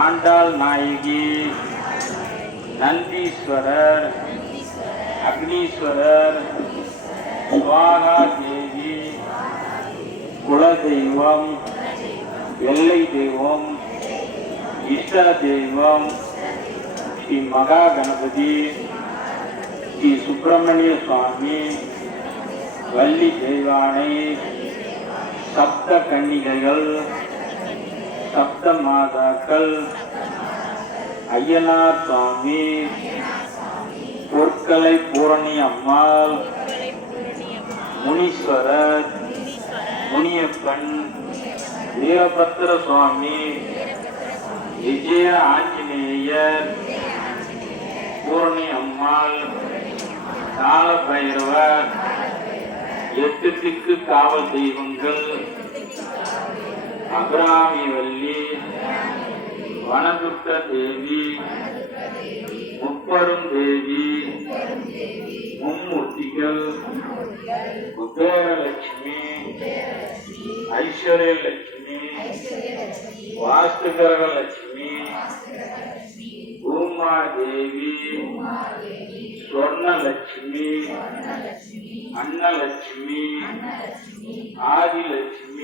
ஆண்டாள் நாயகி, நந்தீஸ்வரர், அக்னீஸ்வரர், சுவாகா தேவி, குலதெய்வம், எல்லை தெய்வம், இஷ்ட தெய்வம், ஸ்ரீ மகா கணபதி, ஸ்ரீ சுப்பிரமணிய சுவாமி, வள்ளி தெய்வானை, சப்த கன்னிகைகள், சப்த மாதாக்கள், ஐயனார் சுவாமி, பொற்கலை பூரணி அம்மாள், முனீஸ்வரர், முனியப்பன், வீரபத்திர சுவாமி, விஜய ஆஞ்சநேயர், பூரணி அம்மாள், கால பைரவர், 8 திக்கு காவல் தெய்வங்கள், அபிராமி வள்ளி, வனதுர்க்க தேவி, முப்பெரும் தேவி, மும்மூர்த்திகள், குபேரலட்சுமி, ஐஸ்வர்யலட்சுமி, வாஸ்துகரலட்சுமி, பூமாதேவி, ஸ்வர்ணலட்சுமி, அன்னலட்சுமி, ஆதிலட்சுமி,